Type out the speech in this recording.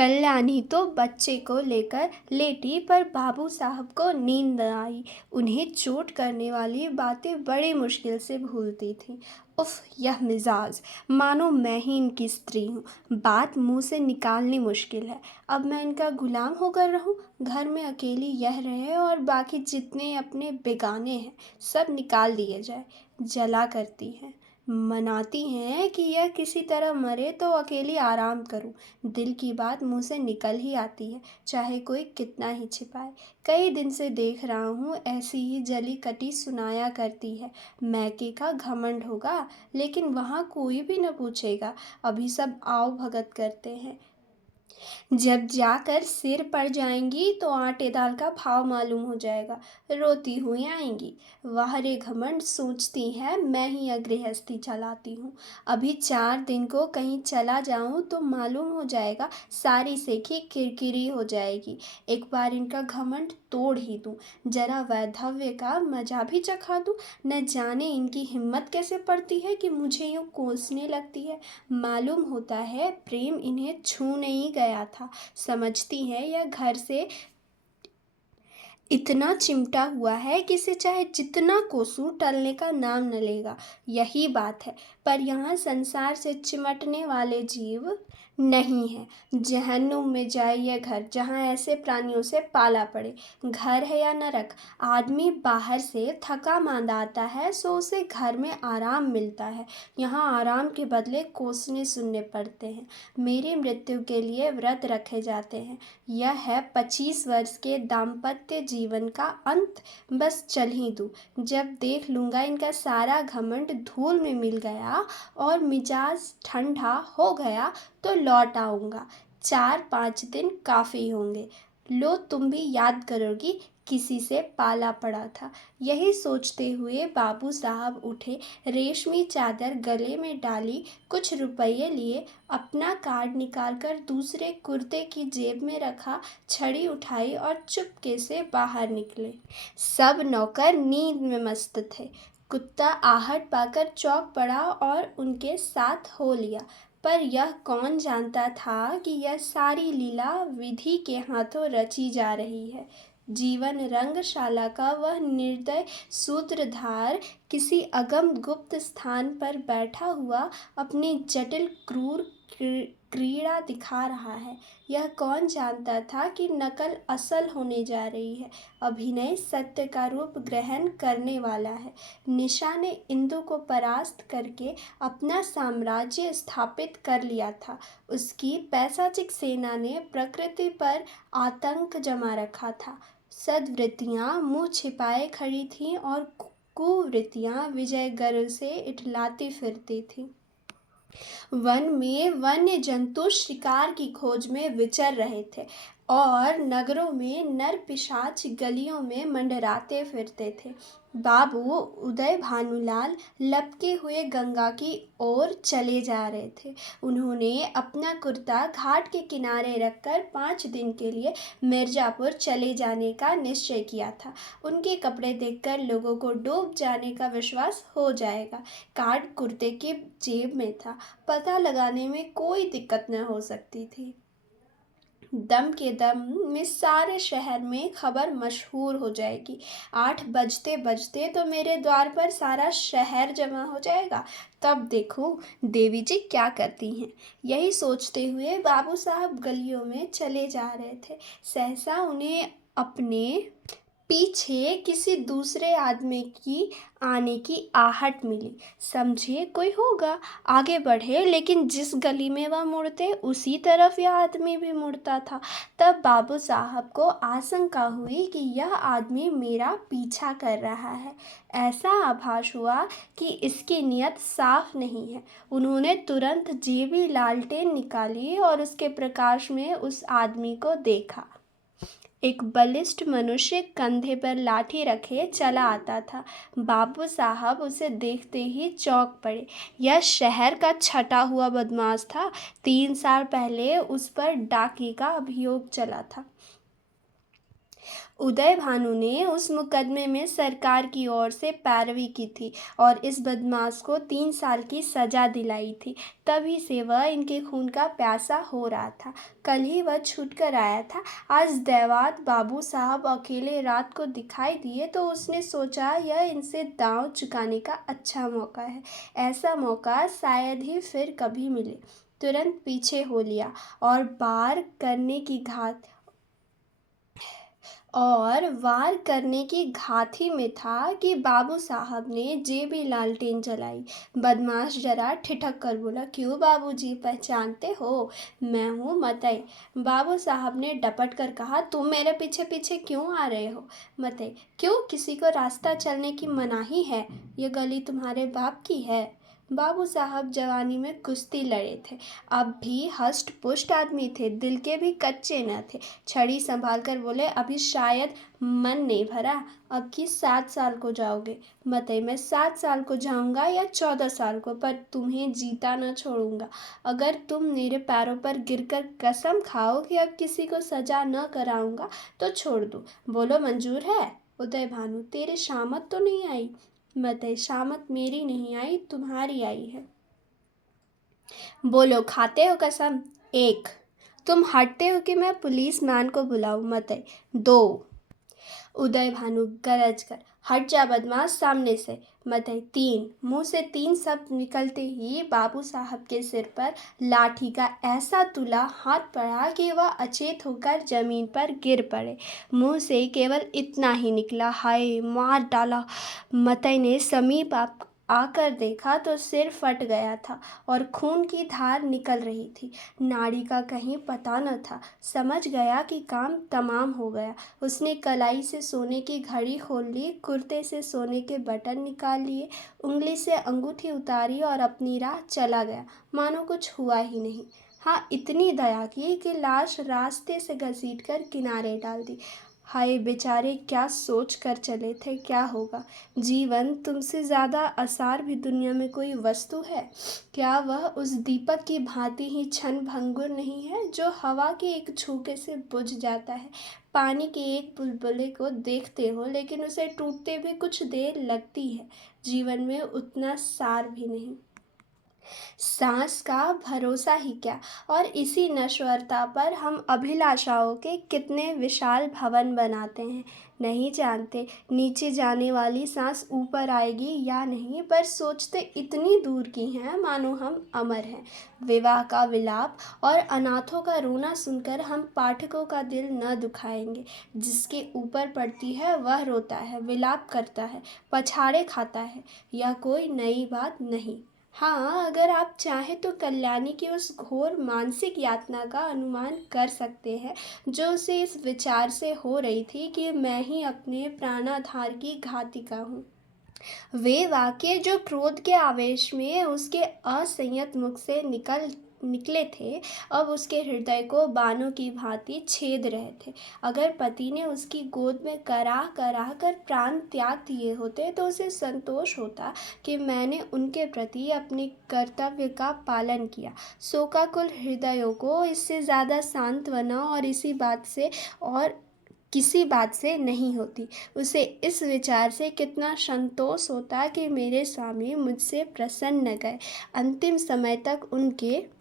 कल्याणी तो बच्चे को लेकर लेटी, पर बाबू साहब को नींद न आई। उन्हें चोट करने वाली बातें बड़ी मुश्किल से भूलती थीं। उफ, यह मिजाज, मानो मैं ही इनकी स्त्री हूँ। बात मुंह से निकालनी मुश्किल है। अब मैं इनका गुलाम होकर रहूं? घर में अकेली यह रहे और बाकी जितने अपने बेगाने हैं सब निकाल दिए जाए। जला करती हैं, मनाती हैं कि यह किसी तरह मरे तो अकेली आराम करूं। दिल की बात मुंह से निकल ही आती है, चाहे कोई कितना ही छिपाए। कई दिन से देख रहा हूँ ऐसी ही जली कटी सुनाया करती है। मैके का घमंड होगा, लेकिन वहाँ कोई भी न पूछेगा। अभी सब आओ भगत करते हैं। जब जाकर सिर पड़ जाएंगी तो आटे दाल का भाव मालूम हो जाएगा। रोती हुई आएंगी। वाह रे घमंड, सोचती है मैं ही गृहस्थी चलाती हूँ। अभी 4 दिन को कहीं चला जाऊँ तो मालूम हो जाएगा, सारी सेखी किरकिरी हो जाएगी। एक बार इनका घमंड तोड़ ही दूँ, जरा वैधव्य का मजा भी चखा दूँ। न जाने इनकी हिम्मत कैसे पड़ती है कि मुझे यूँ कोसने लगती है। मालूम होता है प्रेम इन्हें छू नहीं गया था। समझती हैं यह घर से इतना चिमटा हुआ है कि इसे चाहे जितना कोसू टलने का नाम न लेगा। यही बात है, पर यहाँ संसार से चिमटने वाले जीव नहीं है। जहन्नुम में जाए यह घर जहाँ ऐसे प्राणियों से पाला पड़े। घर है या नरक? आदमी बाहर से थका मांदा आता है सो उसे घर में आराम मिलता है। यहाँ आराम के बदले कोसने सुनने पड़ते हैं। मेरी मृत्यु के लिए व्रत रखे जाते हैं। यह है 25 वर्ष के दाम्पत्य जीवन का अंत। बस चल ही दूँ। जब देख लूँगा इनका सारा घमंड धूल में मिल गया और मिजाज ठंडा हो गया तो लौट आऊँगा। 4-5 दिन काफ़ी होंगे। लो, तुम भी याद करोगी किसी से पाला पड़ा था। यही सोचते हुए बाबू साहब उठे, रेशमी चादर गले में डाली, कुछ रुपये लिए, अपना कार्ड निकालकर दूसरे कुर्ते की जेब में रखा, छड़ी उठाई और चुपके से बाहर निकले। सब नौकर नींद में मस्त थे। कुत्ता आहट पाकर चौंक पड़ा और उनके साथ हो लिया। पर यह कौन जानता था कि यह सारी लीला विधि के हाथों रची जा रही है। जीवन रंगशाला का वह निर्दय सूत्रधार किसी अगम गुप्त स्थान पर बैठा हुआ अपनी जटिल क्रूर क्रीड़ा दिखा रहा है। यह कौन जानता था कि नकल असल होने जा रही है, अभिनय सत्य का रूप ग्रहण करने वाला है। निशा ने इंदु को परास्त करके अपना साम्राज्य स्थापित कर लिया था। उसकी पैशाचिक सेना ने प्रकृति पर आतंक जमा रखा था। सद्वृत्तियाँ मुँह छिपाए खड़ी थीं और कुवृत्तियाँ विजय गर्व से इठलाती फिरती थीं। वन में वन्य जंतु शिकार की खोज में विचर रहे थे और नगरों में नर पिशाच गलियों में मंडराते फिरते थे। बाबू उदय भानुलाल लपके हुए गंगा की ओर चले जा रहे थे। उन्होंने अपना कुर्ता घाट के किनारे रखकर 5 दिन के लिए मिर्जापुर चले जाने का निश्चय किया था। उनके कपड़े देखकर लोगों को डूब जाने का विश्वास हो जाएगा। कार्ड कुर्ते की जेब में था, पता लगाने में कोई दिक्कत न हो सकती थी। दम के दम में सारे शहर में खबर मशहूर हो जाएगी। 8 बजते बजते तो मेरे द्वार पर सारा शहर जमा हो जाएगा। तब देखो देवी जी क्या करती हैं। यही सोचते हुए बाबू साहब गलियों में चले जा रहे थे। सहसा उन्हें अपने पीछे किसी दूसरे आदमी की आने की आहट मिली। समझे कोई होगा। आगे बढ़े, लेकिन जिस गली में वह मुड़ते उसी तरफ यह आदमी भी मुड़ता था। तब बाबू साहब को आशंका हुई कि यह आदमी मेरा पीछा कर रहा है। ऐसा आभास हुआ कि इसकी नीयत साफ नहीं है। उन्होंने तुरंत जेबी लालटेन निकाली और उसके प्रकाश में उस आदमी को देखा। एक बलिष्ठ मनुष्य कंधे पर लाठी रखे चला आता था। बाबू साहब उसे देखते ही चौंक पड़े। यह शहर का छटा हुआ बदमाश था। 3 साल पहले उस पर डाके का अभियोग चला था। उदय भानु ने उस मुकदमे में सरकार की ओर से पैरवी की थी और इस बदमाश को 3 साल की सजा दिलाई थी। तभी से वह इनके खून का प्यासा हो रहा था। कल ही वह छूट कर आया था। आज देवात बाबू साहब अकेले रात को दिखाई दिए तो उसने सोचा यह इनसे दांव चुकाने का अच्छा मौका है। ऐसा मौका शायद ही फिर कभी मिले। तुरंत पीछे हो लिया और वार करने की घात ही में था कि बाबू साहब ने जेबी लालटेन जलाई। बदमाश जरा ठिठक कर बोला, क्यों बाबूजी, पहचानते हो? मैं हूँ मतई। बाबू साहब ने डपट कर कहा, तुम मेरे पीछे पीछे क्यों आ रहे हो? मतई, क्यों, किसी को रास्ता चलने की मनाही है? ये गली तुम्हारे बाप की है? बाबू साहब जवानी में कुश्ती लड़े थे, अब भी हष्ट पुष्ट आदमी थे, दिल के भी कच्चे न थे। छड़ी संभाल कर बोले, अभी शायद मन नहीं भरा, अब की 7 साल को जाओगे। मतई, मैं 7 साल को जाऊंगा या 14 साल को, पर तुम्हें जीता न छोड़ूंगा। अगर तुम मेरे पैरों पर गिरकर कसम खाओ कि अब किसी को सजा न कराऊंगा तो छोड़ दो। बोलो, मंजूर है? उदय भानु, तेरे शामत तो नहीं आई? मतई, शामत मेरी नहीं आई, तुम्हारी आई है। बोलो, खाते हो कसम? 1। तुम हटते हो कि मैं पुलिस मैन को बुलाऊं? मतई, 2। उदय भानु गरज कर, हट जा बदमाश सामने से। मतई, 3। मुंह से 3 शब्द निकलते ही बाबू साहब के सिर पर लाठी का ऐसा तुला हाथ पड़ा कि वह अचेत होकर जमीन पर गिर पड़े। मुंह से केवल इतना ही निकला, हाय, मार डाला। मतई ने समीप आकर देखा तो सिर फट गया था और खून की धार निकल रही थी। नाड़ी का कहीं पता न था। समझ गया कि काम तमाम हो गया। उसने कलाई से सोने की घड़ी खोल ली, कुर्ते से सोने के बटन निकाल लिए, उंगली से अंगूठी उतारी और अपनी राह चला गया, मानो कुछ हुआ ही नहीं। हाँ, इतनी दया की कि लाश रास्ते से घसीटकर किनारे डाल दी। हाय बेचारे, क्या सोच कर चले थे, क्या होगा? जीवन तुमसे ज़्यादा आसार भी दुनिया में कोई वस्तु है? क्या वह उस दीपक की भांति ही क्षण भंगुर नहीं है जो हवा के एक झोंके से बुझ जाता है? पानी के एक बुलबुले को देखते हो लेकिन उसे टूटते भी कुछ देर लगती है। जीवन में उतना सार भी नहीं। सांस का भरोसा ही क्या, और इसी नश्वरता पर हम अभिलाषाओं के कितने विशाल भवन बनाते हैं। नहीं जानते नीचे जाने वाली सांस ऊपर आएगी या नहीं, पर सोचते इतनी दूर की हैं मानो हम अमर हैं। विवाह का विलाप और अनाथों का रोना सुनकर हम पाठकों का दिल न दुखाएंगे। जिसके ऊपर पड़ती है वह रोता है, विलाप करता है, पछाड़े खाता है। यह कोई नई बात नहीं। हाँ, अगर आप चाहें तो कल्याणी की उस घोर मानसिक यातना का अनुमान कर सकते हैं जो उसे इस विचार से हो रही थी कि मैं ही अपने प्राणाधार की घातिका हूँ। वे वाक्य जो क्रोध के आवेश में उसके असंयत मुख से निकले थे, अब उसके हृदय को बाणों की भांति छेद रहे थे। अगर पति ने उसकी गोद में कराह कराह कर प्राण त्याग दिए होते तो उसे संतोष होता कि मैंने उनके प्रति अपने कर्तव्य का पालन किया। शोकाकुल हृदयों को इससे ज़्यादा सांत्वना और किसी बात से नहीं होती। उसे इस विचार से कितना संतोष होता कि मेरे स्वामी मुझसे प्रसन्न न गए। अंतिम समय तक उनके